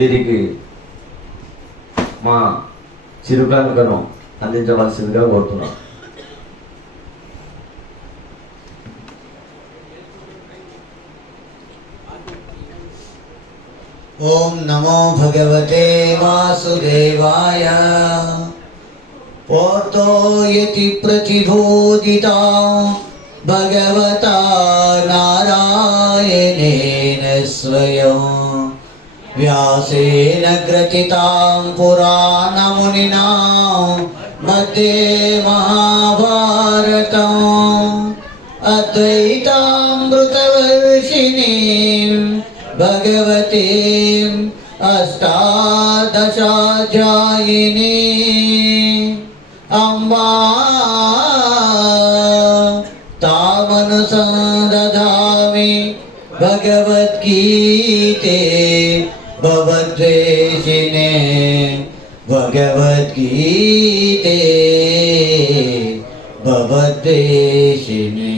వీరికి మా చిరుకానుకను అందించవలసిందిగా కోరుతున్నాం. ఓం నమో భగవతే వాసుదేవాయ. పోతో యతి ప్రతిబోధితా భగవతా నారాయణేన స్వయం వ్యాసేన గ్రథితాం పురాణమునినా మధ్యే మహాభారతం అద్వైతామృతవర్షిణీం భగవతీం అష్టాదశాధ్యాయినీ అంబా తామనుసందధామి భగవద్గీతే భవద్వేషిణే భగవద్గీతే భవద్వేషిణే.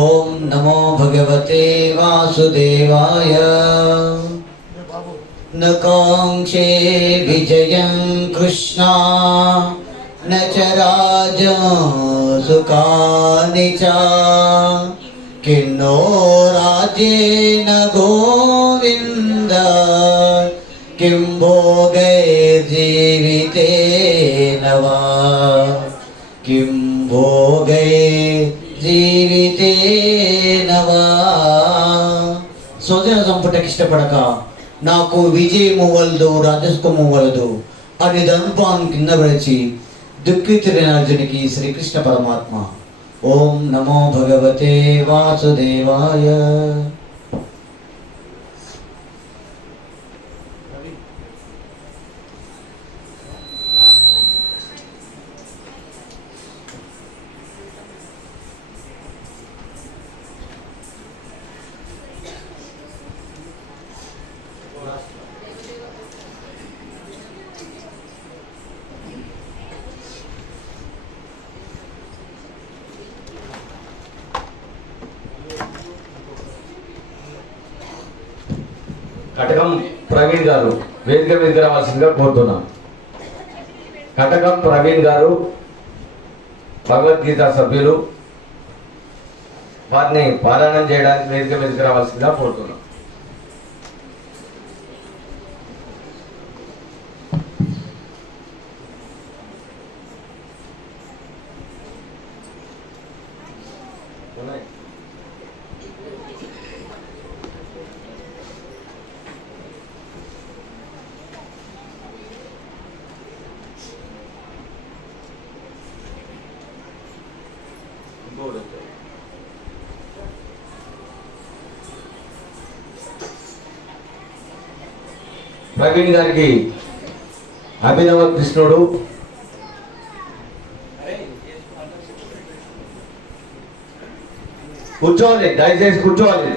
ఓం నమో భగవతే వాసుదేవాయ. న కాంక్షే విజయం కృష్ణా న చ రాజ్యం సుఖాని చ కిన్నో రాజ్యేన గోవింద కిం భోగైర్జీవితేన వా కిం భోగైర్జీవితేన వా. స్వజన సంపుటకి ఇష్టపడక నాకు విజయము వలదు రాజస్కము వలదు అని ధనుపాన్ కింద విడిచి దుఃఖితుడైన అర్జునికి శ్రీకృష్ణ పరమాత్మ ఓం నమో భగవతే వాసుదేవాయ. కటకం ప్రవీణ్ గారు వేదిక మీదకి రావాల్సిందిగా కోరుతున్నాం. కటకం ప్రవీణ్ గారు భగవద్గీత సభ్యులు, వారిని పారాయణం చేయడానికి వేదిక మీదకి రావాల్సిందిగా కోరుతున్నాం. ప్రవీణ్ గారికి అభినవ కృష్ణుడు కూర్చోవాలి, దయచేసి కూర్చోవాలి.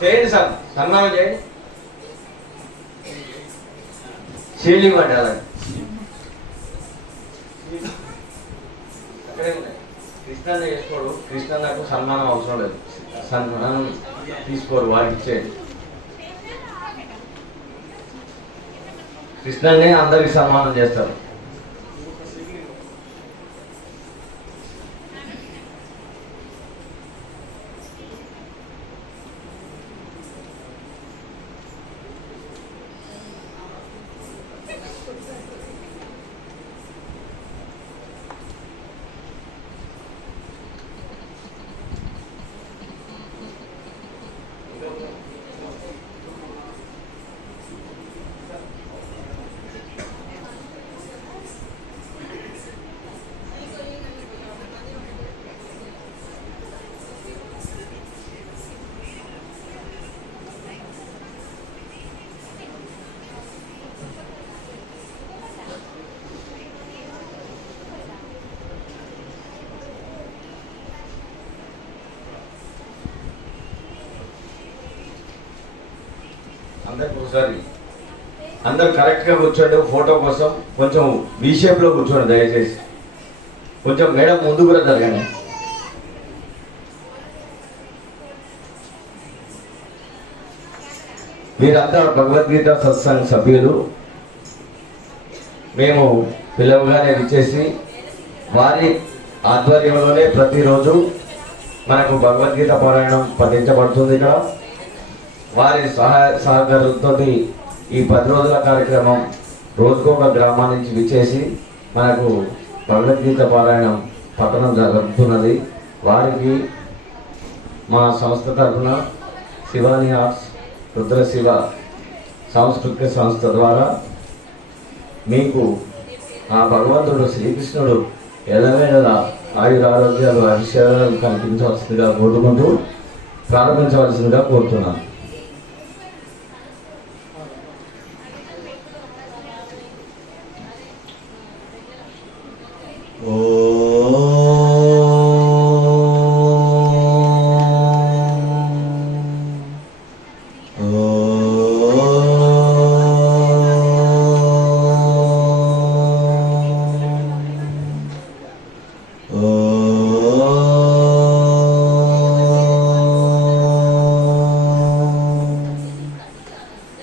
చేయండి సార్, సన్మానం చేయండి. శీలింగ్ అంటే అలాగే కృష్ణాన్ని చేసుకోడు. కృష్ణ నాకు సన్మానం అవసరం లేదు, సన్మానం తీసుకోరు, వారికి ఇచ్చేది. కృష్ణాన్ని అందరికి సన్మానం చేస్తారు. అందరు కరెక్ట్గా కూర్చోండి. ఫోటో కోసం కొంచెం వి షేప్లో కూర్చోండి దయచేసి. కొంచెం మేడం ముందు కూడా జరగండి. వీరంతా భగవద్గీత సత్సంగ్ సభ్యులు. మేము పిలవగానే విచ్చేసి వారి ఆధ్వర్యంలోనే ప్రతిరోజు మనకు భగవద్గీత పారాయణం పఠించబడుతుంది. ఇక్కడ వారి సహాయ సహకారంతో ఈ 10 రోజుల కార్యక్రమం రోజుకొక గ్రామం నుంచి విచ్చేసి మనకు భగవద్గీత పారాయణం పఠనం జరుగుతున్నది. వారికి మా సంస్థ తరఫున శివాని ఆర్ట్స్ రుద్రశివ సాంస్కృతిక సంస్థ ద్వారా మీకు ఆ భగవంతుడు శ్రీకృష్ణుడు ఎల్లవేళలా ఆయురారోగ్యాలు ఐశ్వర్యాలు కనిపించవలసిందిగా కోరుకుంటూ ప్రారంభించవలసిందిగా కోరుతున్నాను.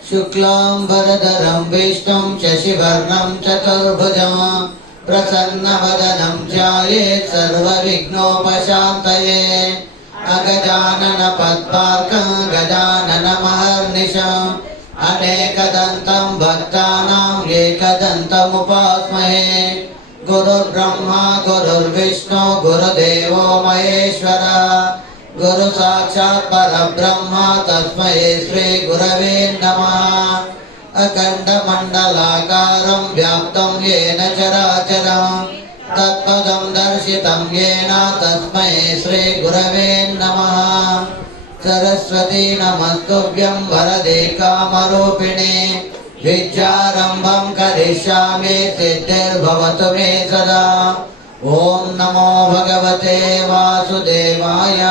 शुक्लांबरधरं विष्णुं शशिवर्णं चतुर्भुजं प्रसन्नवदनं ध्यायेत् सर्वविघ्नोपशान्तये अगजाननपद्मार्कं गजाननमहर्निशम् अनेकदन्तं भक्तानां एकदन्तमुपास्महे। गुरुर्ब्रह्मा गुरुर्विष्णु गुरुदेवो महेश्वरः गुरु साक्षात् परब्रह्म तस्मै श्री गुरवे नमः। अखण्डमण्डलाकारं व्याप्तं येन चराचरं तत्पदं दर्शितं येन तस्मै श्री गुरवे नमः। सरस्वती नमस्तुभ्यं वरदे कामरूपिणे विद्यारम्भं करिष्यामि सिद्धिर्भवतु मे सदा। ओम नमो भगवते वासुदेवाय।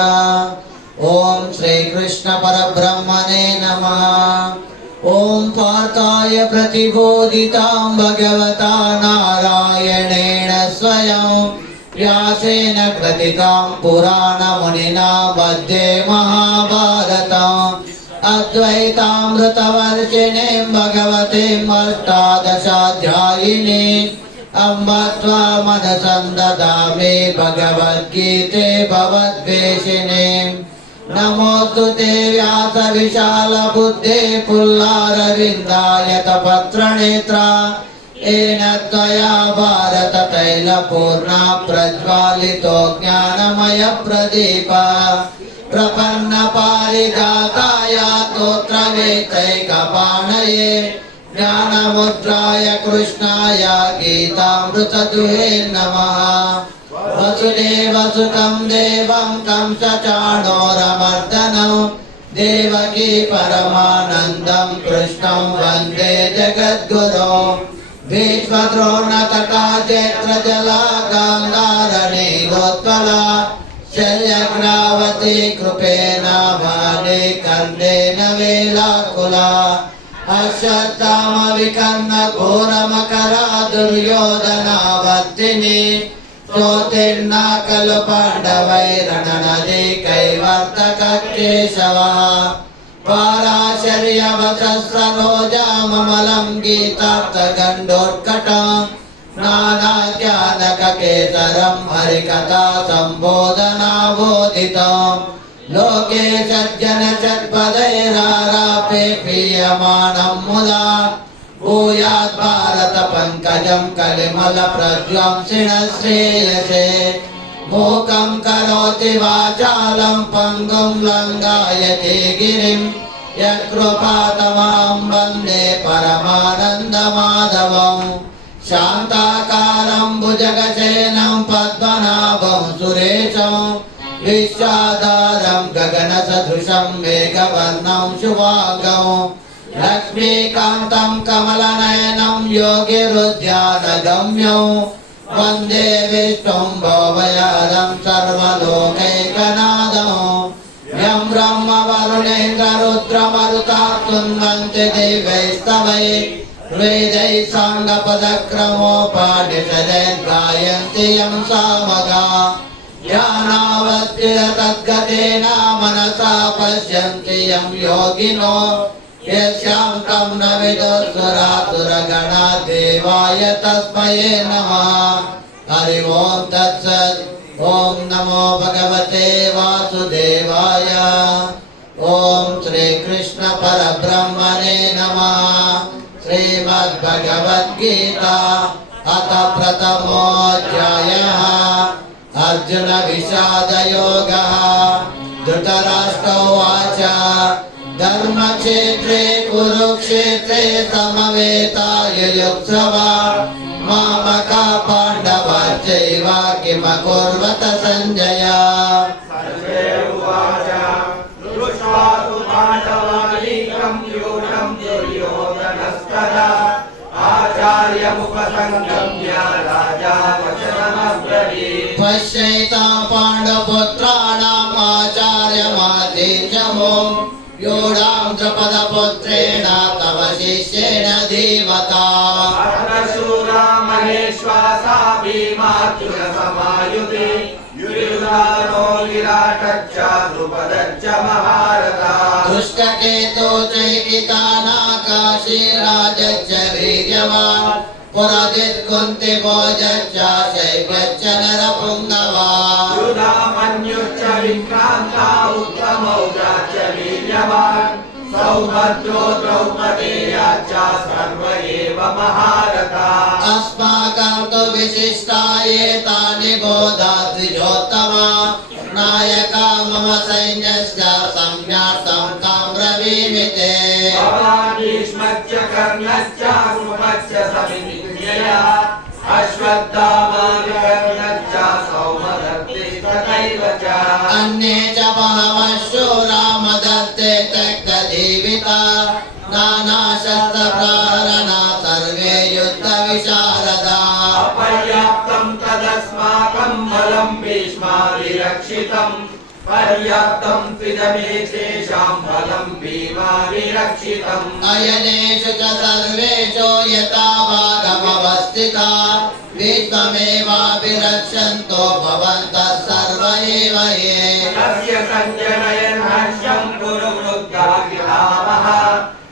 ओम श्री कृष्ण परब्रह्मणे नमः। ओम पार्थाय प्रतिबोधितां भगवता नारायणेन स्वयं व्यासेन कृतिकां पुराणमुनिना मध्ये महाभारतम् अद्वैतामृतवर्षिणीं भगवतीम् अष्टादशाध्यायिनीम् अम्ब त्वामनसं ददामि भगवद्गीते भवद्वेषिणीं। नमोऽस्तु ते व्यासविशालबुद्धे पुल्लारविन्दायतपत्रनेत्रा येन त्वया भारततैलपूर्णा प्रज्वालितो ज्ञानमयप्रदीपः। प्रपन्नपारिजाताय स्तोत्रवेत्रैकपाणये ज्ञानमुद्राय कृष्णाय गीतामृतदुहे नमः। वसुदेवसुतं देवं कंसचाणूरमर्दनं देवकी परमानन्दं कृष्णं वन्दे जगद्गुरो। भीष्मद्रोणतटा चैत्रजला गान्धारनीलोत्पला शल्यग्रावती कृपेण वाले कर्णेन वेलाकुला। अश्वत्थामविकर्ण घोरमकरा दुर्योधनावर्तिनी स्तोतिर्ना खलु पाण्डवैरणनदी कैवर्तककेशवः। पाराशर्यवसहस्ररोजाममलं गीतार्थगण्डोत्कटं नानाज्ञानककेसरं हरिकथा सम्बोधनाबोधितम्। लोके सज्जन षट्पदैरारापे पीयमानं मुदा भूयात् भारत पंकजं कलिमल प्रध्वंसिनः श्रेयसे। मूकं करोति वाचालं पङ्गुं लङ्घयते गिरिं यत्कृपातमहं वन्दे परमानन्दमाधवम्। शान्ताकारं भुजगशयनं पद्मनाभं सुरेशं विश्वाधारं गगनसदृशं मेघवर्णं शुभांगं। लक्ष्मीकान्तं कमलनयनं योगिरुद्यानगम्यं वन्दे विष्णुं भवभयहरं सर्वलोकैकनाथं। यं ब्रह्मवरुणेन्द्ररुद्रमरुतास्तुन्वन्ति दिव्यैस्तवैः वेदैः साङ्गपदक्रमोपनिषदैः गायन्ति यं सामगाः। ज्ञानावस्थिततद्गतेन मनसा पश्यन्ति यं योगिनो यस्यां तं न विदुर्सुरासुरगणा देवाय तस्मै नमः। हरि ओं तत्सत्। ओं नमो भगवते वासुदेवाय। ओं श्री कृष्ण परब्रह्मणे नमः। श्रीमद्भगवद्गीता अथ प्रथमोऽध्यायः। अर्जुन विषादयोगः। धृतराष्ट्र उवाच धर्मक्षेत्रे कुरुक्षेत्रे समवेतायुयुत्सवा मामका पाण्डवाश्चैव किमकुर्वत सञ्जय। संजय उवाच दृष्ट्वा तु पाण्डवानीकं व्यूढं दुर्योधनस्तदा आचार्यमुपसङ्गम्य राजा वचनमब्रवीत्। पश्यैतां पाण्डवपुत्राणाम् आचार्यमादेशमो व्यूढां द्रुपदपुत्रेण तव शिष्येण धीमता। अर्धशूरा महेश्वासा भीमार्जुनसमायुधि युयुधानो विराटच्च द्रुपदच्च महारथा। दुष्टकेतो चैकितानाकाशीराजच्च वीर्यवान् पुरजित् कुन्तिभोजश्च शैब्यश्च नरपुङ्गवान्। युधामन्युश्च विक्रान्ता उत्तमौजाश्च वीर्यवान् सौभद्रो द्रौपदेयाश्च सर्व एव महारथाः। अस्माकं तु विशिष्टा एतानि गोधा द्विजोत्तमा नायका मम सैन्यस्य सम्यार्थं तां ब्रवीमि ते। भवान् भीष्मश्च कर्णश्च कृपश्च समितिज्ञया अश्वत्थामा विकर्णश्च सौमदत्ते तथैव च। अन्ये च बहवः शूरा मदर्थे त्यक्तजीविता नानाशस्त्रप्रहरणा सर्वे युद्धविशारदा। अपर्याप्तं तदस्माकं बलं भीष्माभिरक्षितं पर्याप्तं त्विदमेतेषां बलं भीमाभिरक्षितम्। अयनेषु च सर्वेषु यथा भागमवस्थिता भीष्ममेवाभिरक्षन्तो भवन्तः सर्व एव ये। तस्य सञ्जनयन् हर्षं पुरुवृद्धाभिरामः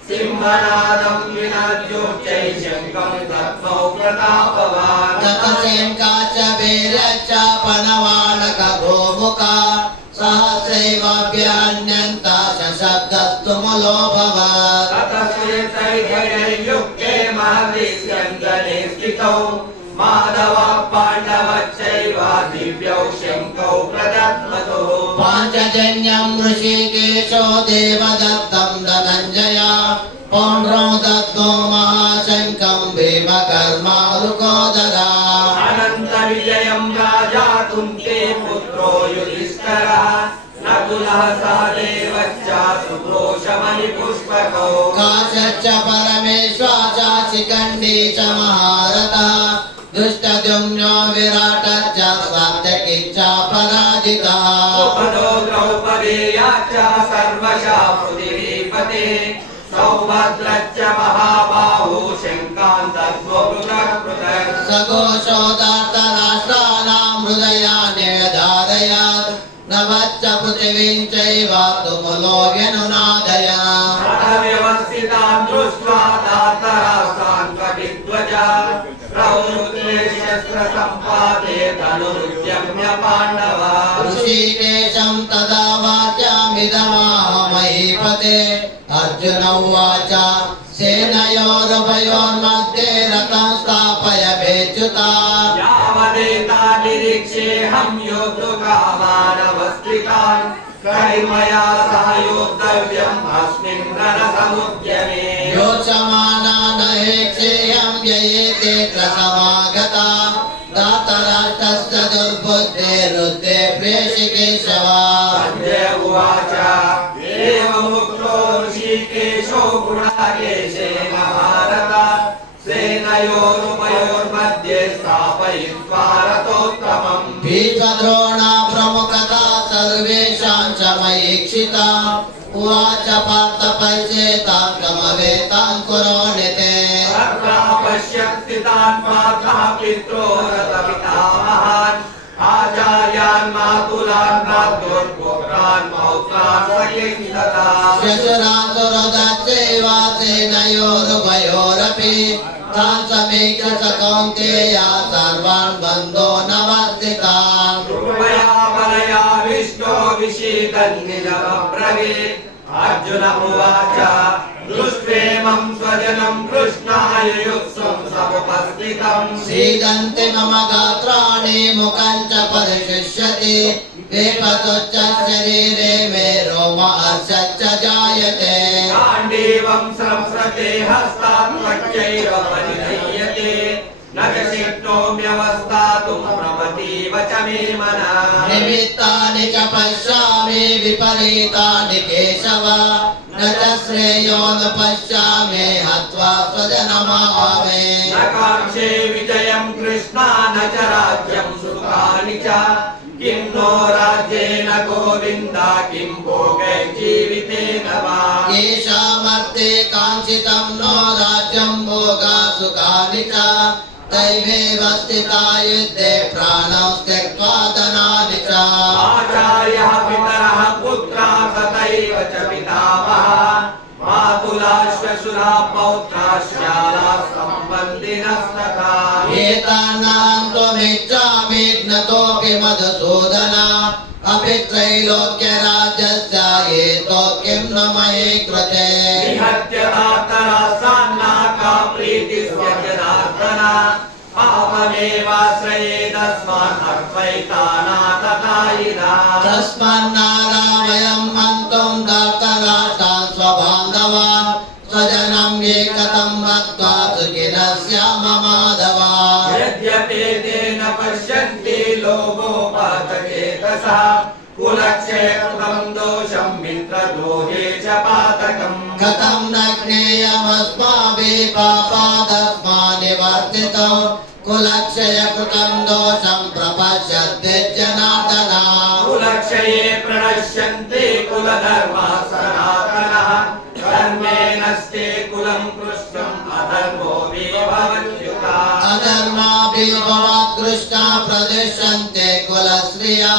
सिंहनादं विनाद्योच्चैः शङ्खं दद्मौ प्रतापवान्। गतशङ्का च वीर्यश्च पनवानक गोमुखा सहस्रैवाभ्यन्यन्ता शशब्दस्तु मुलोऽभवत्। ततश्वेतैर्युक्ते महर्षिस्यन्दने स्थितौ माधवः पाण्डवश्चैव दिव्यौ शङ्खौ प्रदत्मतो। पाञ्चजन्यं ऋषिकेशो देवदत्तं धनञ्जया पौण्ड्रौ दत्तो महाशङ्खं भीमकर्मारुकोदरा। अनन्तविजयं राजा कुन्ते पुत्रो युधिष्ठिरः नकुलः सहदेवश्च सुघोषमणिपुष्पकौ। काशश्च परमेश्वा च शिखण्डी च महारथः दुष्टद्युम्नो विराटश्च सात्यकी च पराजितः। द्रौपदो द्रौपदेयाश्च सर्वशः पृथिवीपते सौभद्रश्च महाबाहो शङ्खान् दद्मो पृथक् पृथक्। सघोषो धार्तराष्ट्राणां हृदयानि व्यधारयत् नभश्च पृथिवीं चैव तुमुलो व्यनुनादयत्। रथव्यवस्थितान् दृष्ट्वा धार्तराष्ट्रान् कपिध्वजा प्रवृत्ते शस्त्रसम्पादे धनुरुद्यम्य पाण्डवाः। ऋषिकेशं तदा वाच्यामिदमाह महीपते। अर्जुन उवाच सेनयोरुभयोर्मध्ये रथं स्थापयमेच्युता। यावदेतानिरीक्षेऽहं योद्धुकामानवस्थितान् कैर्मया सह योद्धव्यम् अस्मिन् रणसमुद्यमे। योत्समाना न हेक्षेयं ययेतेऽत्र समागता धातराष्ट्रस्य दुर्बुद्धेरुद्धे प्रेषिकेशवा। संजय उवाच एवमुक्तो ऋषिकेशो गुणाकेशेन भारत सेनयोरुभयोर्मध्ये स्थापयित्वा रथोत्तमम्। भीष्मद्रोणा प्रमुखता सर्वेषां च मयीक्षिता उवाच पार्थ पश्येतां समवेतां कुरोनिते। पश्यत्स्थितान् माता पित्रो रथपितामहान् आचार्यान् मातुलान् भ्रातुर्पुत्रान् पौत्रान् सखीन् तथा। श्वशुरासुरदश्चैव तथापि तान् समीक्ष स कौन्तेय सर्वान् बन्धो नमस्कृतान्। कृपया परया विष्णो विषीदन्निजमब्रवीत्। अर्जुन उवाच दृष्ट्वेमं स्वजनं कृष्णायुयुत्सं समुपस्थितम्। सीदन्ति मम गात्राणि मुखं च परिशुष्यति वेपतुश्च शरीरे मे रोमहर्षश्च जायते। गाण्डीवं संस्रते हस्तात् त्वच्चैव परिधीयते न च शक्नोम्यवस्थातुं प्रमतीव च मे मनः। निमित्तानि च पश्यामि विपरीतानि केशव न च श्रेयो न पश्यामि हत्वा स्वजनमावे। न काङ्क्षे विजयं कृष्णा न च राज्यं सुखानि च किं नो राज्येन गोविन्द किं भोगैर्जीवितेन वा। येषामर्थे काङ्क्षितं नो राज्यं भोगा सुखानि च दैवेव स्थिता युद्धे प्राणौ त्यक्त्वा धनानि च। आचार्यः पितरः पुत्राः तथैव च पितामहः मातुलाः श्वशुराः पौत्राः श्यालाः सम्बन्धिनस्तथा। एतानां त्वमिच्छामि ज्ञतोऽपि मधुसूदन अपि त्रैलोक्यराज्यस्य हेतो किं न मयि कृते। निहत्य दातरासान्ना का प्रीतिस्य जनार्दन पापमेवाश्रयेदस्मान् अद्वैतानाथतायिनः। तस्मान्नारामयं हन्तुं दातराष्ट्रान् स्वबान्धवान् स्वजनं एकतं मत्वा सुखिनः स्याम माधव। यद्यपेतेन पश्यन्ति लोभोपातचेतसः कुलक्षयकृतं दोषं मित्रद्रोहे च पातकम्। कथं न ज्ञेयमस्माभिः पापादस्मान्निवर्तितो कुलक्षयकृतं दोषं प्रपश्यद्य जनार्दन। कुलक्षये प्रणश्यन्ते कुलधर्माः सनातनः धर्मे नस्ते कुलं कृष्णम् अधर्मो विभवत्युता। अधर्माभिर्भवात्कृष्णा प्रदृश्यन्ते कुलश्रिया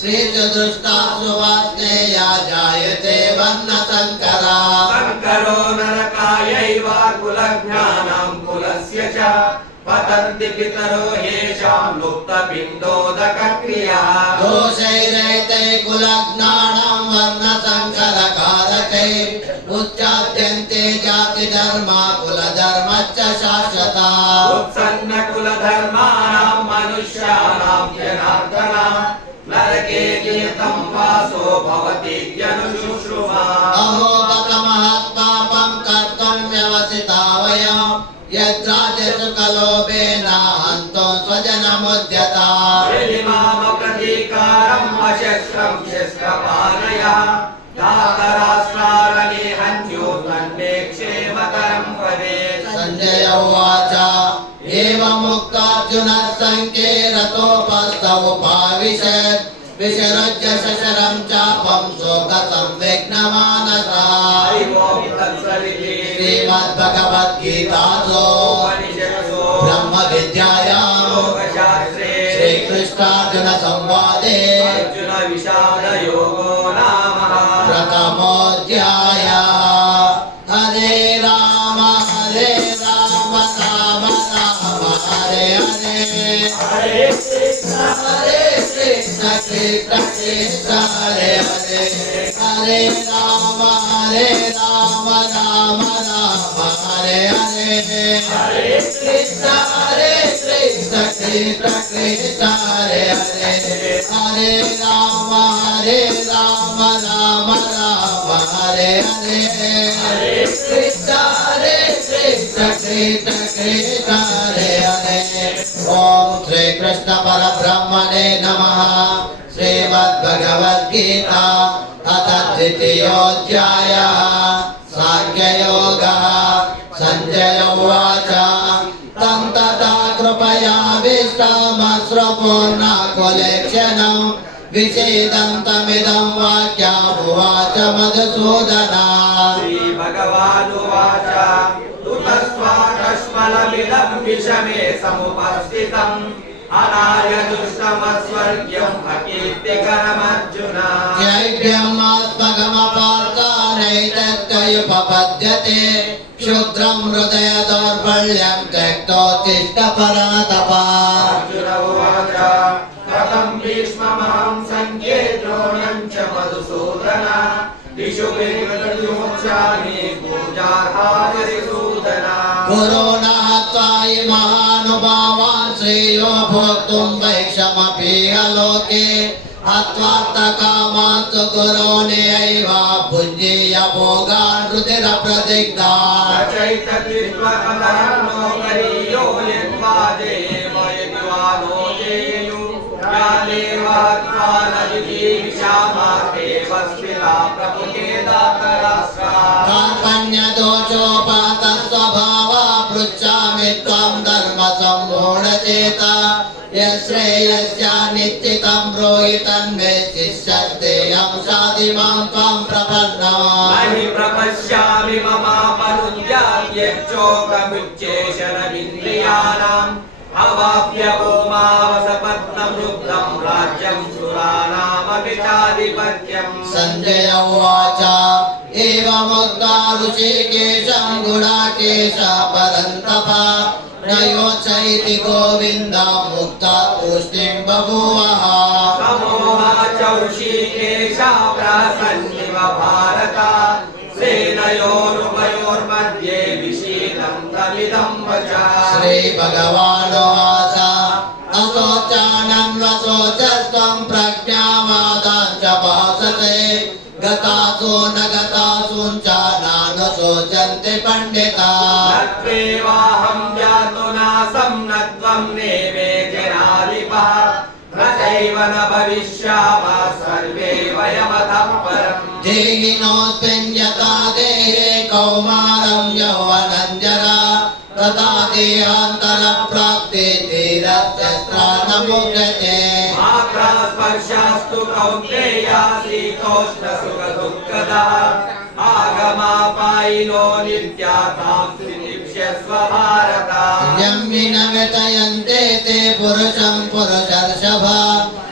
श्रीषु दृष्टा सुवास्नेया जायते वर्णशङ्करा। शङ्करो नरकायैव कुलज्ञानां कुलस्य च पतन्ति पितरो येषां लुप्तपिण्डोदकक्रियाः। दोषैरैते कुलज्ञानं वर्णशङ्करकारकै उच्चाद्यन्ते जातिधर्मा कुलधर्मश्च शाश्वता। उत्सन्न कुलधर्माणां मनुष्याणां जनार्दन नरके नियतं वासो भवतीत्यनुशुश्रुमा। अहो बत महत्पापं कर्तुं व्यवसिता वयं यद्राजसुखलोभेन हन्तुं स्वजनमुद्यता। यदि माम प्रतीकारं अशस्त्रं शस्त्रपाणयः धातराष्ट्रारणे हन्यो तन्मे क्षेमकरं भवेत्। संजय उवाच एवमुक्तार्जुनः सङ्ख्ये रथोपस्थौ उपाविशत् विसृज्य शशरं चापं शोकसंविघ्नमानसः। श्रीमद्भगवद्गीतासु ब्रह्मविद्यायां श्रीकृष्णार्जुन संवादे अर्जुन विषाद योगो नाम प्रथमोऽध्यायः। हरे राम राम राम हरे हरे हरे कृष्ण कृष्ण कृष्ण हरे हरे हरे राम राम राम हरे हरे हरे कृष्ण कृष्ण कृष्ण हरे हरे हरे राम राम राम हरे हरे हरे कृष्ण कृष्ण कृष्ण हरे हरे। ओम श्री कृष्ण परब्रह्मणे नमः। श्रीमद्भगवद्गीता अथ द्वितीयोऽध्यायः सांख्ययोगः। संजय उवाच तं तथा कृपयाविष्टमश्रुपूर्णकुलेक्षणं विषेदन्तमिदं वाक्यमुवाच मधुसूदनः। श्रीभगवानुवाच तुतस्वाकश्मलमिदं विषमे समुपस्थितम् अनार्यदुष्टमस्वर्ग्यम् अकीर्तिकरमर्जुन। जैभ्यमास्मगमपार्थानैतत्कयुपपद्यते क्षुद्रं हृदय दौर्बल्यं त्यक्तोत्तिष्ठ परतपः। अर्जुन उवाच कथं भीष्ममहं सङ्ख्ये द्रोणं च मधुसूदन दिशु मे गतयुमुक्षामि पूजार्हारिसूदन। गुरुन् हत्वा हि महानुभावान् श्रेयो भोक्तुं वैक्षमपि लोके हत्वार्थकामास्तु गुरोनेैव भुञ्जीय भोगान् रुधिरप्रदिग्धान्। चैतन्यत्वकमरणो गरीयो यद्वाजे मयद्वानो जेयु या देवत्वा नदीविषामार्गे वस्मिला प्रभुके दातरास्रा। कार्पण्यदोषोपातस्वभावा पृच्छामि त्वं धर्मसम्मूढचेता यश्रेयस्या निश्चितं ब्रूहि तन्मे शिष्यस्तेऽहं साधिमां त्वं प्रपन्नः। नहि प्रपश्यामि ममापनुद्याद्यच्चोकमुच्चेषणमिन्द्रियाणाम् अवाप्य भूमावसपत्नमृद्धं राज्यं सुराणामपि चाधिपत्यम्। संजय उवाच एवमुक्त्वा ऋषिकेशं गुडाकेश परन्तप न योत्सयति गोविन्दं मुक्ता तुष्टिं बभूवः। समोवाच ऋषिकेशा प्रसन्निव भारत सेनयोरुभयोर्मध्ये विशीलं तमिदं वचः। श्रीभगवानुवाच अशोचानं वशोचस्त्वं प्रज्ञावादां च भाषसे गतासु न गतासु च नानुशोचन्ति पण्डिताः। तत्त्वेवाहं जातु नासं न त्वं नेमे जनाधिपः न चैव न भविष्यामः सर्वे वयमतः परम्। देहिनोऽस्मिन् यथा देहे कौमारं यौवनं जरा तथा देहान्तरप्राप्ते धीरस्य त्राणमुच्यते। मात्रा स्पर्शास्तु कौन्तेया शीतोष्णसुखदुःखदः आगमापायिनो नित्यातां स्थितिप्स्यस्व भारत। यं विनमितयन्ते ते पुरुषं पुरुषर्षभ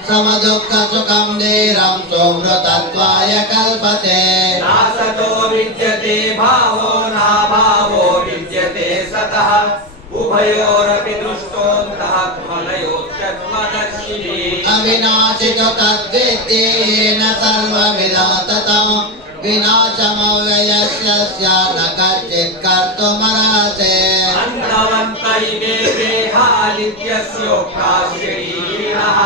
समदुःखसुखं धीरं सोऽमृतत्वाय कल्पते। नासतो विद्यते भावो नाभावो विद्यते सतः उभयोरपि दृष्टोऽन्तः त्वनयोत्यत्वदर्शिनी। अविनाशितो तद्विद्ये येन सर्वविदं ततं विनाशमव्ययस्य न कश्चित् कर्तुमर्हसि। अन्तवन्त इमे देहा नित्यस्योक्ता शरीरिणः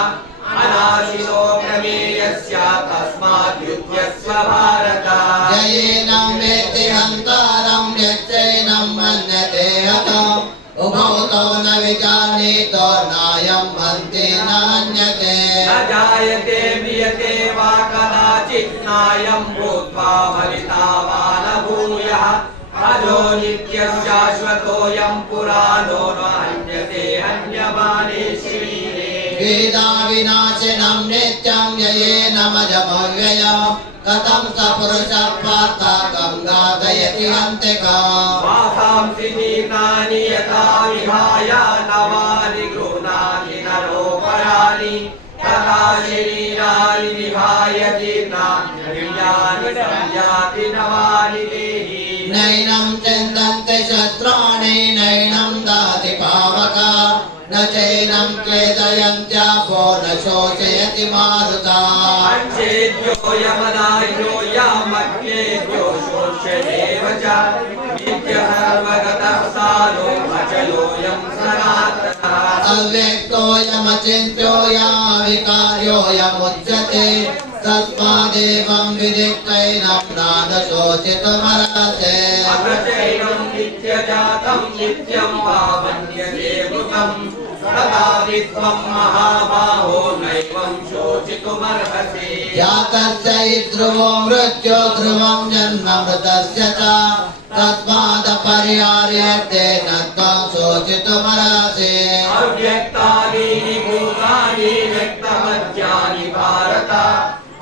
अनाशिनो प्रमेयस्य तस्मात् युध्यस्व भारत। जयेनं वेत्ति हन्तारं यच्चैनं मन्यते हतम् उभौ तौ न विजानीतो नायं हन्ति न हन्यते। न जायते म्रियते वा कदाचित् नायं भूत्वा भविता वा न भूयः अजो नित्यः शाश्वतोऽयं पुराणो न हन्यते हन्यमाने शरीरे। वेदा विनाशिनं नित्यं ययेनमजमव्ययम् कथं स पुरुषः पार्थ कं घातयति हन्तिकम्। वासांसि जीर्णानि यथा विहाय नवानि गृह्णाति नरोपराणि तथा शरीराणि विहाय जीर्णानि संयाति नवानि देहि। नैनं चिन्तन्ति शस्त्राणि नैनं दाति पावका न चैनं क्लेदयन्त्यापो न शोषयति मारुता। अच्छेद्योऽयमदाह्यो यामग्नेद्यो शोष्यदेव च नित्यः सर्वगतः सारो अचलोऽयं सनातनः। अव्यक्तोऽयमचिन्त्योऽयमविकार्योऽयमुच्यते तस्मादेवं विदिक्तैनं नानुशोचितुमर्हसि। अप्रचैनं नित्यजातं नित्यं वा मन्यते मृतम् तथा विद्वं महाबाहो नैवं शोचितुमर्हसि। जातस्य हि ध्रुवो मृत्यो ध्रुवं जन्म मृतस्य च तस्मादपरिहार्यते न त्वं शोचितुमर्हसि। अव्यक्तानि भूतानि व्यक्तमध्यानि भारत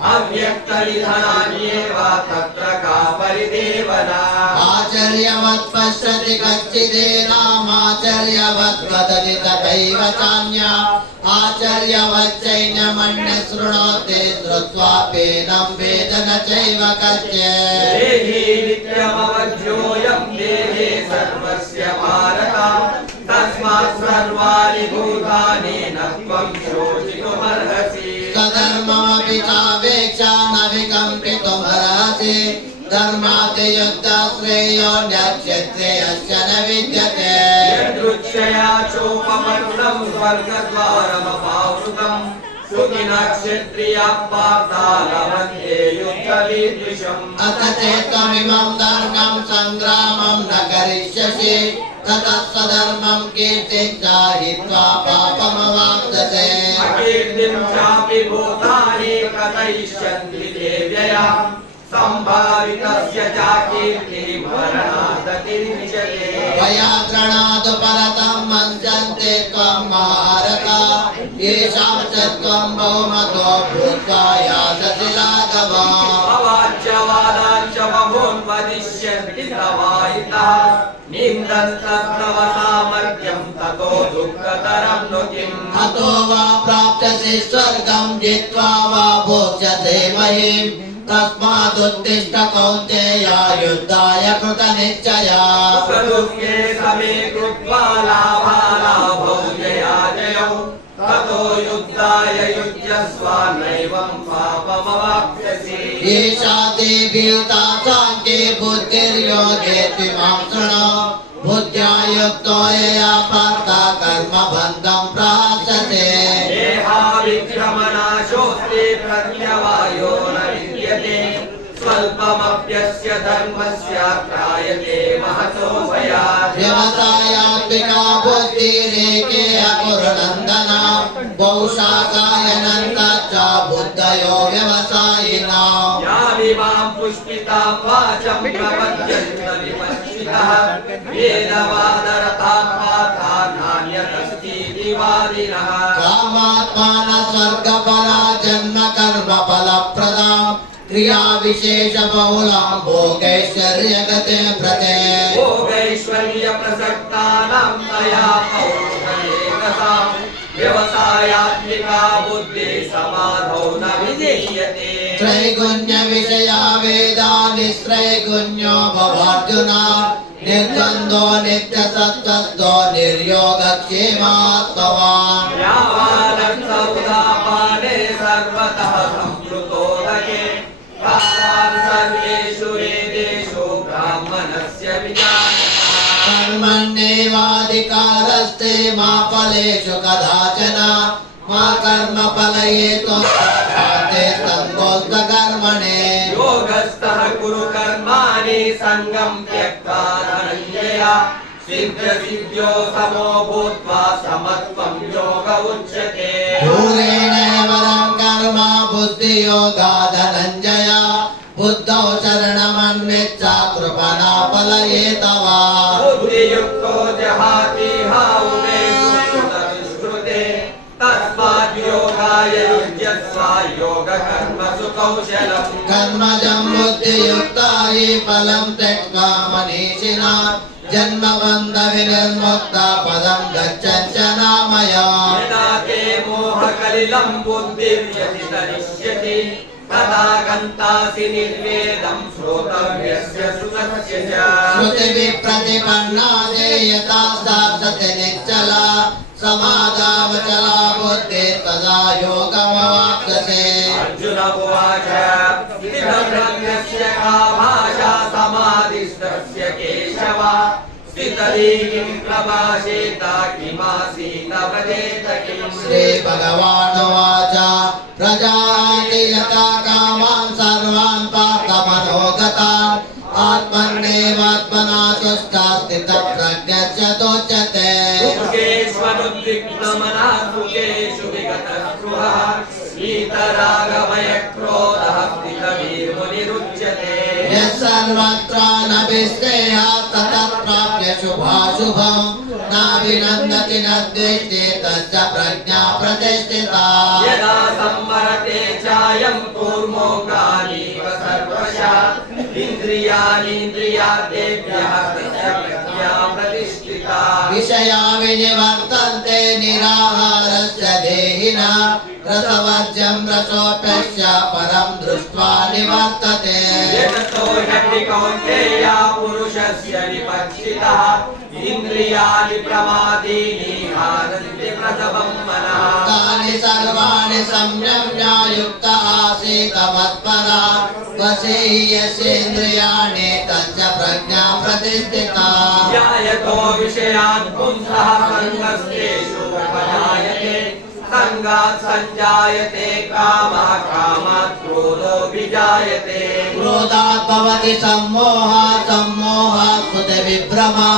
अव्यक्तनिधनान्येव तत्र का परिदेवना। आचर्यवत् पश्यति कच्चिदेनामाचर्यवत् वदति तथैव चान्या आचर्यवच्चैन्यमन्यः शृणोति श्रुत्वाप्येनं वेद न चैव कच्चित्। देहि नित्यमवध्योऽयं देहे नास्ति धर्माति युद्धश्रेयो नक्षत्रेयस्य न विद्यते यदृच्छया चोपमन्नं स्वर्गद्वारमपावृतं सुखिनः क्षत्रियाः पार्थालमध्ये युद्धवीदृशम् अथ चेत्त्वमिमं धर्मं सङ्ग्रामं न करिष्यसि ततः स्वधर्मं कीर्तिञ्च हित्वा पापमवाप्स्यसे अकीर्तिं चापि भूतानि कथयिष्यन्ति ते व्ययाम् संभावितस्य च कीर्तिः मरणादतिरिच्यते वयात्रणाद् परतं मञ्चन्ते त्वं महारथ येषां च त्वं बहुमतो भूत्वा याससि लाघवा अवाच्यवादाञ्च बहून् वदिष्यन्ति तवाहितः निन्दन्तस्तव सामर्थ्यं ततो दुःखतरं नु किम् हतो वा प्राप्स्यसि स्वर्गं जित्वा वा भोक्ष्यसे महीम् तस्मादुत्तिष्ठ कौन्तेय युद्धाय कृतनिश्चया सुखदुःखे समे कृत्वा लाभालाभौ जयाजयौ ततो युद्धाय युज्यस्व नैवं पापमवाप्स्यसि एषा ते भीता साङ्ख्ये बुद्धिर्योगे त्विमां शृणु बुद्ध्या युक्तो यया पार्थ कर्मबन्धं प्राप्स्यते देहाविक्रमनाशोऽस्ति प्रत्यवायो न विद्यते स्वल्पमप्यस्य धर्मस्य त्रायते महतो भयात् व्यवसायात्मिका बुद्धिरेके अकुरुनन्दन बहुशाखायनन्त च बुद्धयो व्यवसायिनो यामिमां पुष्पितां वाचं प्रपद्यन्त विपश्चितः वेदवादरतां पाथा नान्यदस्तीति वादिनः कामात्मानः स्वर्गफला जन्म कर्मफलप्रदा क्रिया विशेष बहुलां भोगैश्वर्यगते प्रते भोगैश्वर्य प्रसक्तानां तया पौरुषेकसां व्यवसायात्मिका बुद्धि समाधौ न विधीयते त्रैगुण्य विषया वेदा निस्त्रैगुण्यो भवार्जुन निर्द्वन्द्वो नित्यसत्त्वस्तो निर्योगक्षेमात्मवान् यावानर्थौदापाने सर्वतः संप्लुतोदके तावान् सर्वेषु वेदेषु ब्राह्मणस्य विचारः कर्मण्येवाधिकारस्ते मा फलेषु कदाचन मा कर्मफलहेतु कर्मणे योगस्थः कुरु कर्माणि सङ्गं त्यक्त्वा धनञ्जय सिद्ध्यसिद्ध्यो समो भूत्वा समत्वं योग उच्यते दूरेण वरं कर्म बुद्धियोगा धनञ्जय बुद्धौ शरणमन्विच्छ कृपणा फलयेतवा बुद्धियुक्तो जहाति हाउनेषु तदुष्कृते तस्माद् योगाय युज्यस्व योगकर्मसु कौशलम् कर्मजं बुद्धियुक्ता हि फलं त्यक्त्वा मनीषिणा जन्मबन्धविनिर्मुक्ता पदं गच्छञ्च नामया यदा ते मोहकलिलं बुद्धिर्व्यतितरिष्यति तदा गन्तासि निर्वेदं श्रोतव्यस्य श्रुतस्य च श्रुतिविप्रतिपन्ना यथा स्थाप्यते निश्चला समाधावचला बुद्धि तदा योगमवाप्स्यसे अर्जुन उवाच स्थितप्रज्ञस्य का भाषा समाधिस्थस्य केशव स्थितधीः प्रभाषेत किमासीत व्रजेत किम् श्रीभगवानुवाच प्रजायते यथा कामान् सर्वान् पार्थ मनोगतान् आत्मन्नेवात्मना तुष्टा स्थितप्रज्ञस्य दोच्यते सुखेष्वनुद्विग्नमनः सुखेषु विगतस्पृहः वीतरागभयक्रोधः स्थितवीर्मुनिरुच्यते यः सर्वत्र नभिस्नेहः ततः प्राप्य शुभाशुभं नाभिनन्दति न द्वेष्टे तस्य प्रज्ञा प्रतिष्ठिता यदा सम्मरते चायं कूर्मोऽङ्गानीव सर्वशः इन्द्रियाणीन्द्रियार्थेभ्यः तस्य प्रज्ञा प्रतिष्ठिता विषया विनिवर्तन्ते निराहारस्य देहिनः रसवर्ज्यं रसोऽप्यस्य परं दृष्ट्वा निवर्तते। यततो ह्यपि कौन्तेय पुरुषस्य विपक्षितः इन्द्रियाणि प्रमादीनि हरन्ति प्रसवं मनः। तानि सर्वाणि संयम्य युक्त आसीत् मत्परा वशे यस्येन्द्रियाणि तस्य प्रज्ञा प्रतिष्ठिता। ध्यायतो विषयान् पुंसः सङ्गस्तेषु उपजायते संगात् संजायते कामः कामात् क्रोधो विजायते। क्रोधात् भवति सम्मोहः सम्मोहात् स्मृतिविभ्रमः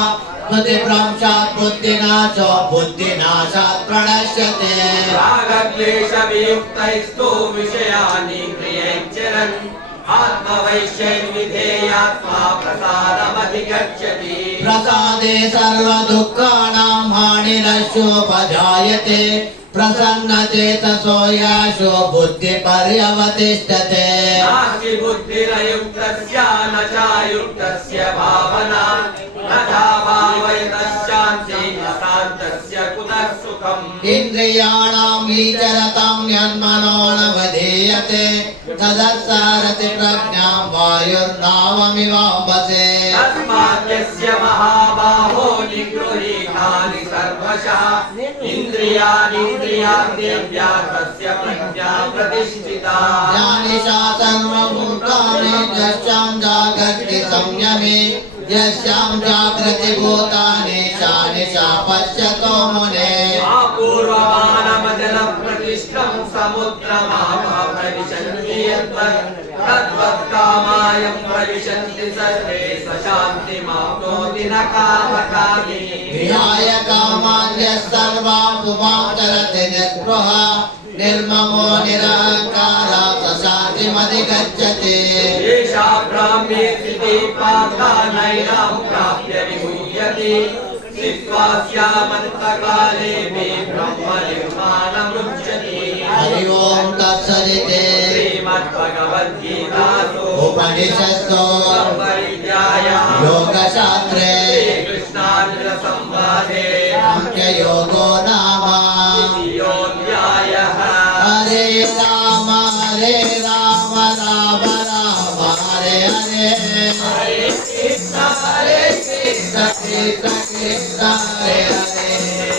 स्मृतिभ्रंशात् बुद्धिनाशो बुद्धिनाशात् प्रणश्यते। रागद्वेषवियुक्तैस्तु विषयानिन्द्रियैश्चरन् आत्मवैश्यैर्विधेयात्मा प्रसादमधिगच्छति। प्रसादे सर्वदुःखानां हानिरस्योपजायते प्रसन्नचेतसो याशो बुद्धिपर्यवतिष्ठते। नास्ति बुद्धिरयुक्तस्य न चायुक्तस्य भावना न भावयतश्चान्ति न शान्तस्य कुतः सुखम्। इन्द्रियाणां विचरतां यन्मनो न वधीयते तदस्सारथि प्रज्ञां वायुर्नावमिवाम्भसे। तस्मात् यस्य महाबाहो निगृहीतानि सर्वशः इन्द्रियाणीन्द्रियार्थेभ्यः तस्य प्रज्ञा प्रतिष्ठिता। ज्ञानिशा सर्वभूतानि यस्यां जागर्ति संयमे यस्यां जागृति भूतानि सा निशा पश्यतो मुनेः। अपूर्वमानमजलप्रतिष्ठं समुद्रमापः प्रविशन्ति यद्वत् तद्वत् कामायं प्रविशन्ति सर्वे स शान्तिमाप्नोति न कामकामी। विहाय कामान् यः सर्वान् पुमाचरति निःस्पृहः निर्ममो निरहङ्कारः स शान्तिमधिगच्छति। एषा ब्राह्मी स्थितिः पार्था नैनां प्राप्य विमुह्यति स्थित्वा स्यामन्तकालेऽपि ब्रह्मनिर्वाणमुच्यते। हरि ओं तत्सदिति श्रीमद्भगवद्गीतासु उपनिषत्सु ब्रह्मविद्यायां योगशास्त्रे श्रीकृष्णार्जुनसंवादे साङ्ख्ययोगो नाम द्वितीयोऽध्यायः। हरे राम राम राम हरे हरे हरे कृष्ण कृष्ण कृष्ण हरे हरे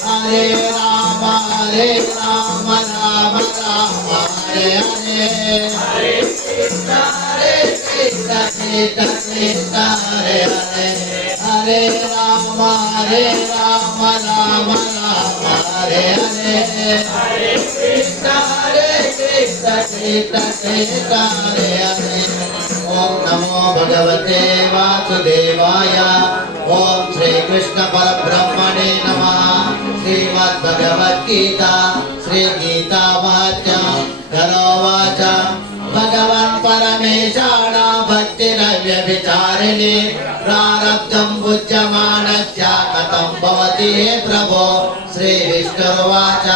हरे राम राम राम हरे हरे हरे कृष्ण कृष्ण कृष्ण हरे हरे हरे राम राम राम हरे हरे हरे कृष्ण कृष्ण कृष्ण हरे हरे। ओम नमो भगवते वासुदेवाय। ओम श्री कृष्ण परब्रह्मणे नमः। श्रीमद्भगवद्गीता श्री गीता वाचा धरोवाच भगवन् परमेशान भक्तिरव्यभिचारिणी प्रारब्धं बुध्यमानस्य कथं भवति हे प्रभो। श्रीविष्णुर्वाच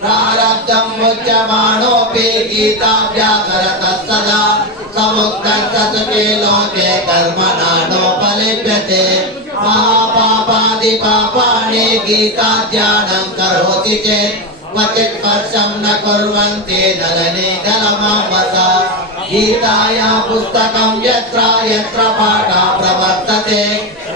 प्रारब्धं बुध्यमानोऽपि गीतां व्याकरतः सदा समुक्तः सुखे लोके कर्मणा नोपलिप्यते। महापापादिपापानि गीताध्यानं करोति चेत् क्वचित् स्पर्शं न कुर्वन्ति दलने दलमामसा। गीताया पुस्तकं यत्र यत्र पाठः प्रवर्तते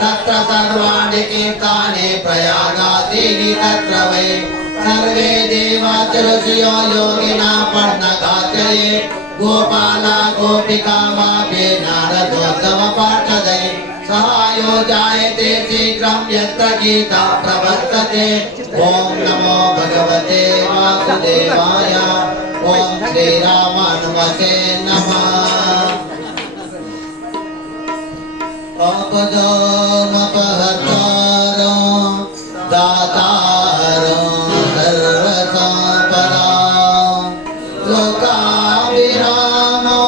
तत्र सर्वाणि तीर्थानि प्रयागादीनि तत्र वै। सर्वे देवातिऋषयो योगिना पन्नगात्रये गोपाला गोपिका मापे नारदोत्तम पाठदै सहायो जायते शीघ्रं यत्र गीता प्रवर्तते। ओम नमो भगवते वासुदेवाय। ओम श्रीरामानुमते नमः। अपदामपहर्तारं दातारं सर्वसम्पदां लोकाभिरामो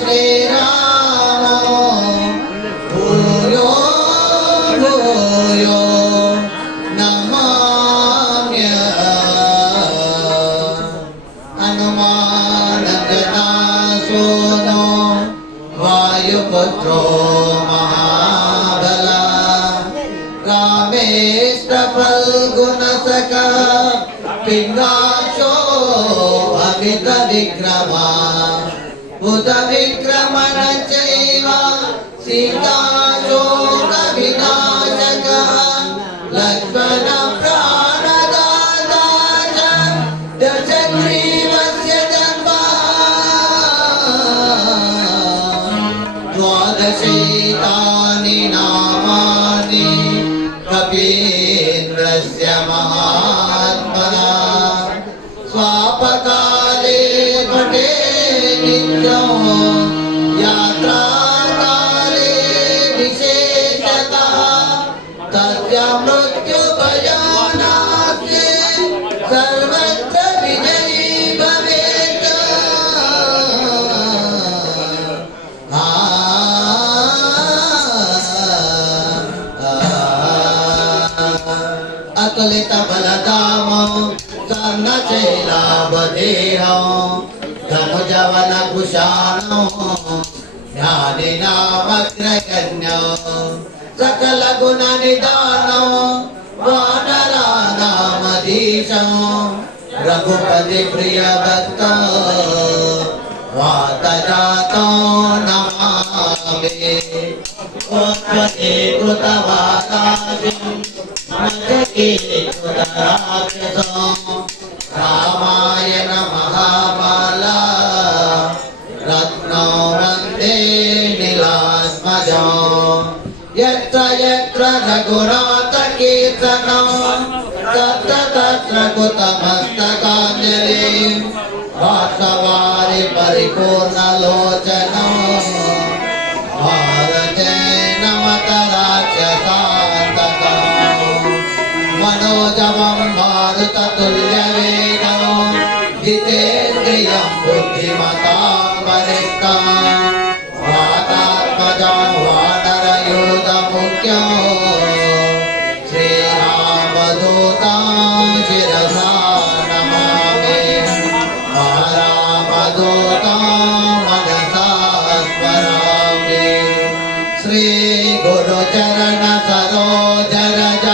श्रीरामो भूयो भूयो नमाम्यहम्। हनुमानजना सोनो वायुपुत्रो महाबला रामेष्ट फल्गुणसखा पिङ्गाशो विक्रमा बुध विक्रमण चैव सीताशोक विनाशक लक्ष्मण प्राणदाता च दशग्रीवस्य जन्मा द्वादशैतानि नामानि कपीन्द्रस्य महात्मना स्वापकाले घटे नित्यं यात्राकाले विशेषतः तस्य मृत्युभयानास्ति सर्वत्र विजयी भवेत् अतुलित बलधामो कर्णचैलावदेहो धनुजवन कुशानो ज्ञानिनामग्रगण्यो सकल गुण निदानो वानरानामधीशो रघुपति प्रिय भक्त वातजातो नमामि उत्पत्ति कृतवातासिं मजके कृतराक्षसो रामायण महामाला रत्नो वन्दे नीलात्मजो यत्र यत्र रघुनाथ कीर्तनो तत्र तत्र कुतमस्तकाञ्जलिं वासवारि परिपूर्णलोचनो भारते नमत राक्षसान्तकम् मनोजवं मारुततुल्यवेगं जितेन्द्रियं बुद्धिमतां वरिष्ठं वातात्मजं वानरयूथमुख्यं श्रीरामदूतं शिरसा नमामि रामदूतं मनसा स्मरामि श्रीगुरुचरण सरोज रज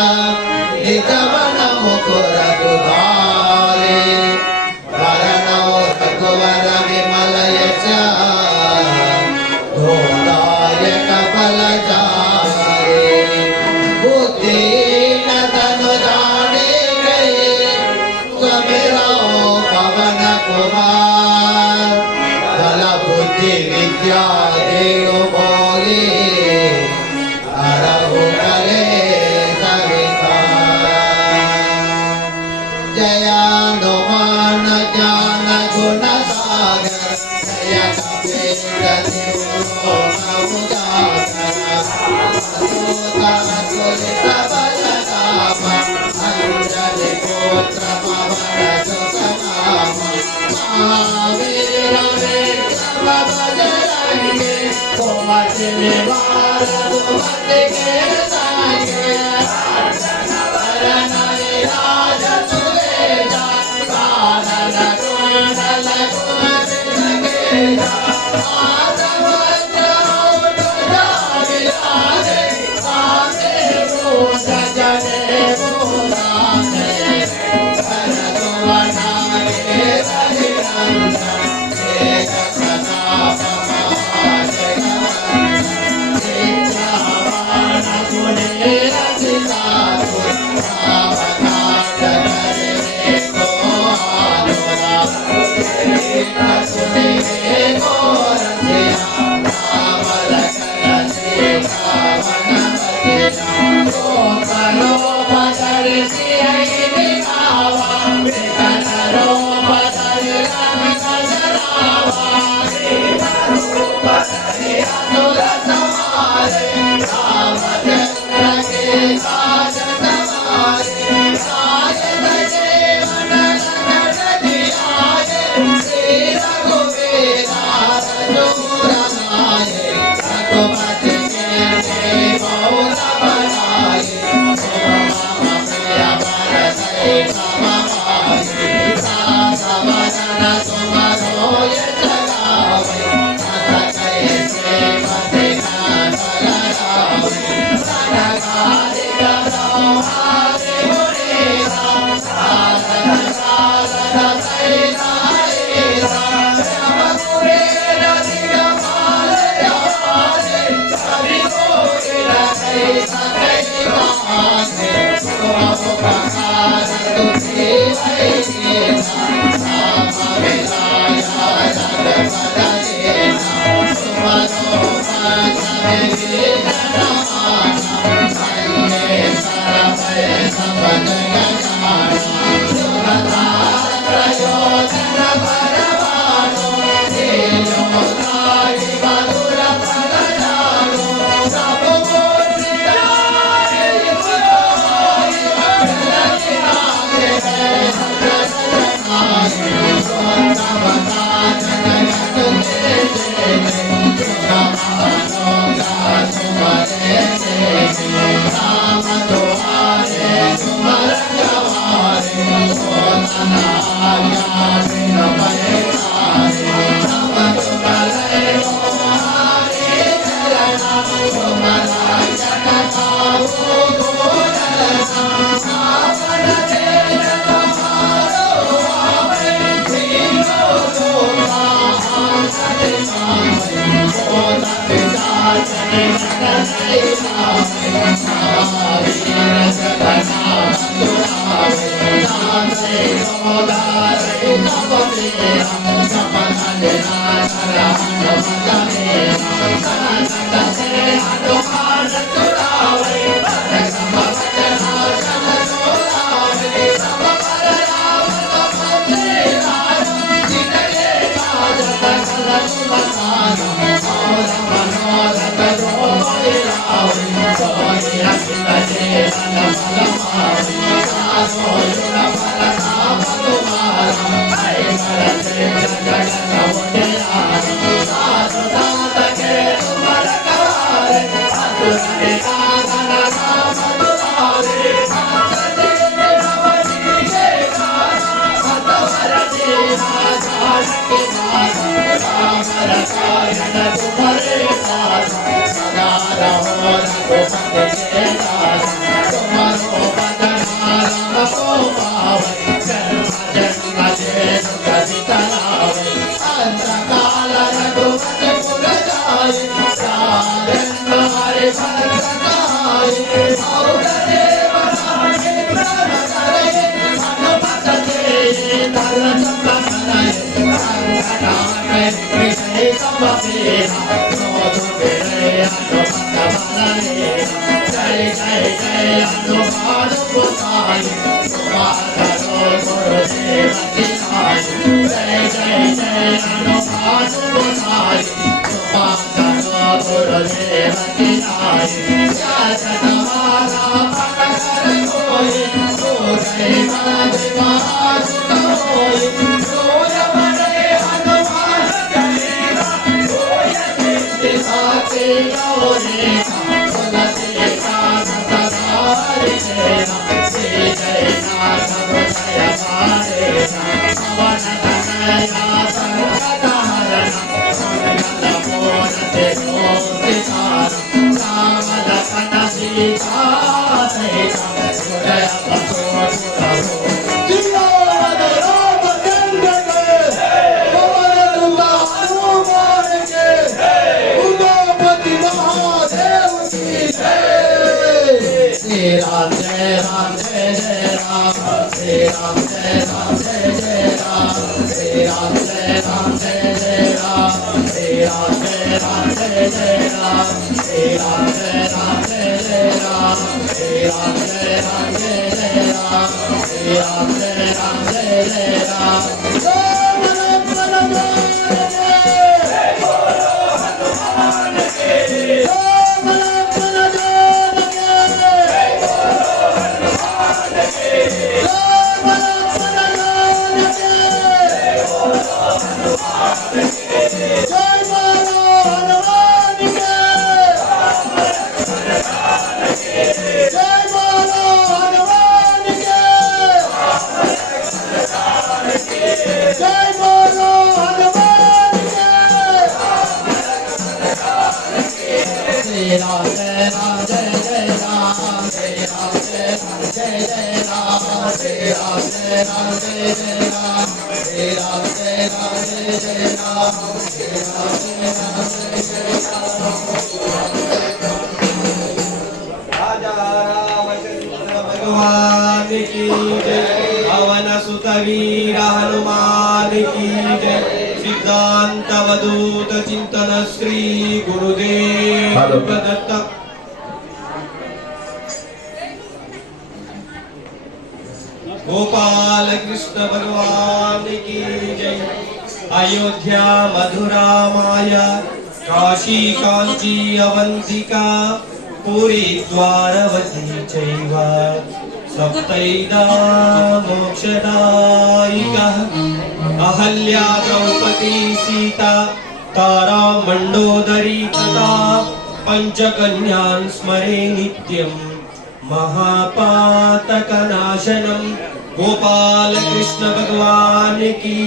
निजवन मुकुर सुधारे वरणो रघुवर विमल यश गोदायक फलचारे बुद्धिहीन तनु जाने गए सुमिरो पवन कुमार बल बुद्धि विद्या देव मोहि हरहु कलेश जय हनुमान ज्ञान गुण सागर जय कपीश तुलित बलधाम अंजलि पुत्र पवन सुत नाम महावीर विक्रम बजरंगी कुमति निवार सुमति के संगे राज सुवेदा कानन कुंडल कुमति सकेता माधव जौट जाविलासे आसे भूत जने भूताने भरतुवनागे रघुनंदन एक प्रताप महाजगवंदन विद्यावान गुणी रसिकातु रावणास करे को आलोला सुने को रसिया राम लखन सीता वन बसिया को करो बदर सियहि दिखावा विकट रूप धरि रंग सरावा रूप धरि असुर संहारे रामचंद्र के काज सवारे राजन जीवन लखन जियाए श्री रघुवीरा रघुवर लाए रघुपति के बहुत बड़ाई तुम मम प्रिय भरतहि मम भाई सासवदन तुम रोय जगावे अथ कैसे मति नाथ लगावे सनकादिक ब्रह्मादि मुनीसा साधन साधन सहिता राजा रामचंद्र भगवान की जय, पवन सुत वीर हनुमान की जय, सिद्धांत अवधूत चिंतन श्री गुरुदेव హలో. దత్త गोपाल कृष्ण भगवान की जय। अयोध्या मधुरा माया काशी कांची अवंतिका पुरी द्वारवती चैव सप्तैदा मोक्षदायिकः अहल्या द्रौपदी सीता तारा मंडोदरी तथा पंचकन्यान् स्मरे नित्यम् महापातकनाशनम गोपाल कृष्ण भगवान की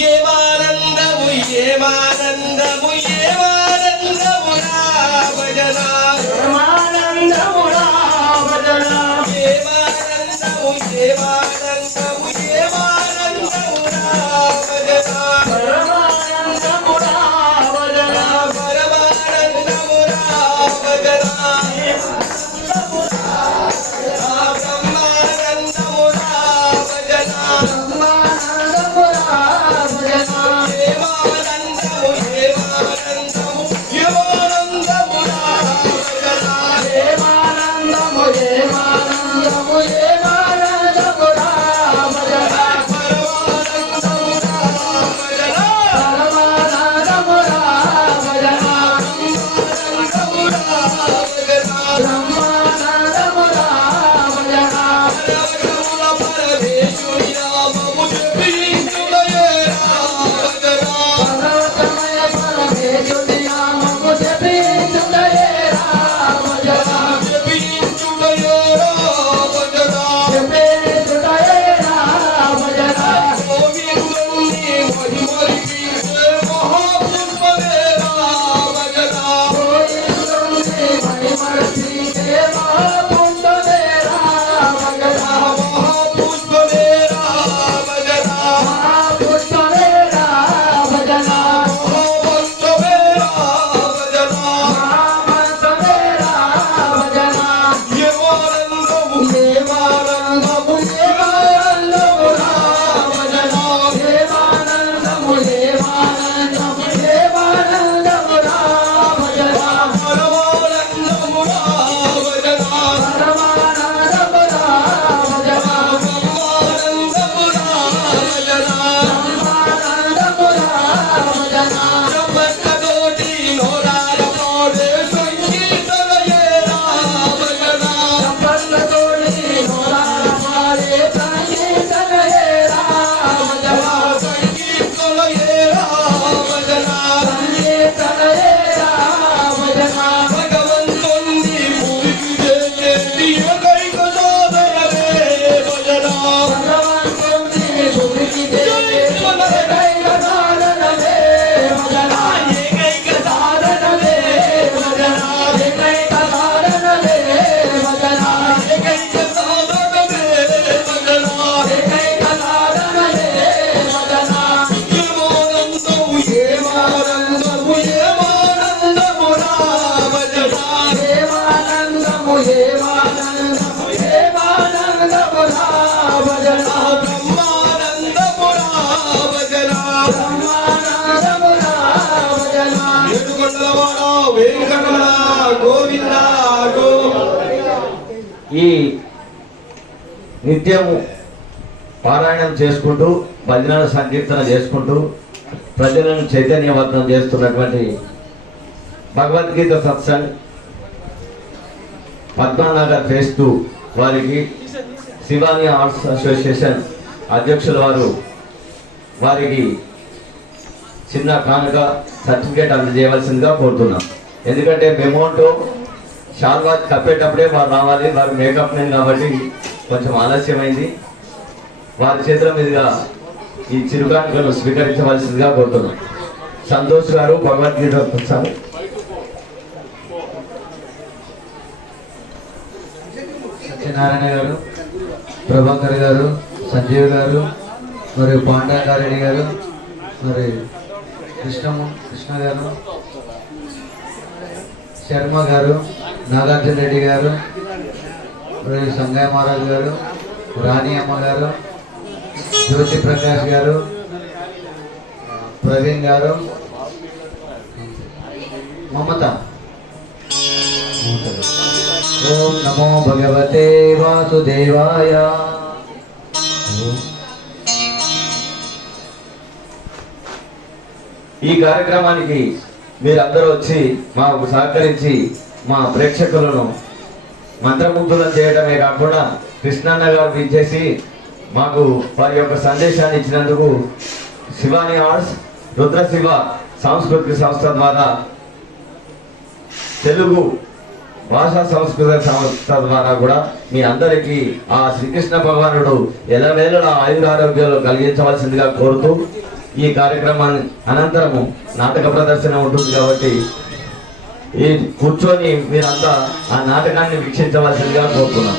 ये वानंदमु ये वानंदमु ये वानंदमु भजना परमानंदमु भजना ये वानंदमु ये वानंदमु ये वानंदमु भजना परमानंदमु भजना परमानंदमु भजना ఈ నిత్యము పారాయణం చేసుకుంటూ భజనల సంకీర్తన చేసుకుంటూ ప్రజలను చైతన్యవంతం చేస్తున్నటువంటి భగవద్గీత సత్సంగ్ పద్మానగర్ ఫేజ్ 2 వారికి శివాని ఆర్ట్స్ అసోసియేషన్ అధ్యక్షుల వారికి చిన్న కానుక సర్టిఫికేట్ అందజేయవలసిందిగా కోరుతున్నాం. ఎందుకంటే మెమోంటో షాల్వాత్ కప్పేటప్పుడే వారు రావాలి, వారు మేకప్ మెన్ కాబట్టి కొంచెం ఆలస్యమైంది. వారి చేతుల మీదుగా ఈ చిరుకానుకను స్వీకరించవలసిందిగా కోరుతున్నాం. సంతోష్ గారు భగవద్గీత పుస్తకం. సత్యనారాయణ గారు, ప్రభాకర్ గారు, సంజీవ్ గారు, మరియు పాండాకారెడ్డి గారు, మరి కృష్ణ గారు, శర్మ గారు, నాగార్జున రెడ్డి గారు, మరియు సంగయ్య మహారాజు గారు, రాణి అమ్మ గారు, జ్యోతి ప్రకాష్ గారు, ప్రవీణ్ గారు, మమత. ఓం నమో భగవతే వాసుదేవాయ. ఈ కార్యక్రమానికి మీరందరూ వచ్చి మాకు సహకరించి మా ప్రేక్షకులను మంత్రముగ్ధులను చేయడమే కాకుండా కృష్ణన్న గారు ఇచ్చేసి మాకు వారి యొక్క సందేశాన్ని ఇచ్చినందుకు శివాని ఆర్ట్స్ రుద్రశివ సాంస్కృతిక సంస్థ ద్వారా తెలుగు భాషా సంస్కృత సంస్థ ద్వారా కూడా మీ అందరికీ ఆ శ్రీకృష్ణ భగవానుడు ఎల్లవేళలా ఆయురారోగ్యాలు కలిగించవలసిందిగా కోరుతూ ఈ కార్యక్రమాన్ని అనంతరము నాటక ప్రదర్శన ఉంటుంది కాబట్టి ఈ కూర్చొని మీరంతా ఆ నాటకాన్ని వీక్షించవలసిందిగా కోరుతున్నాం.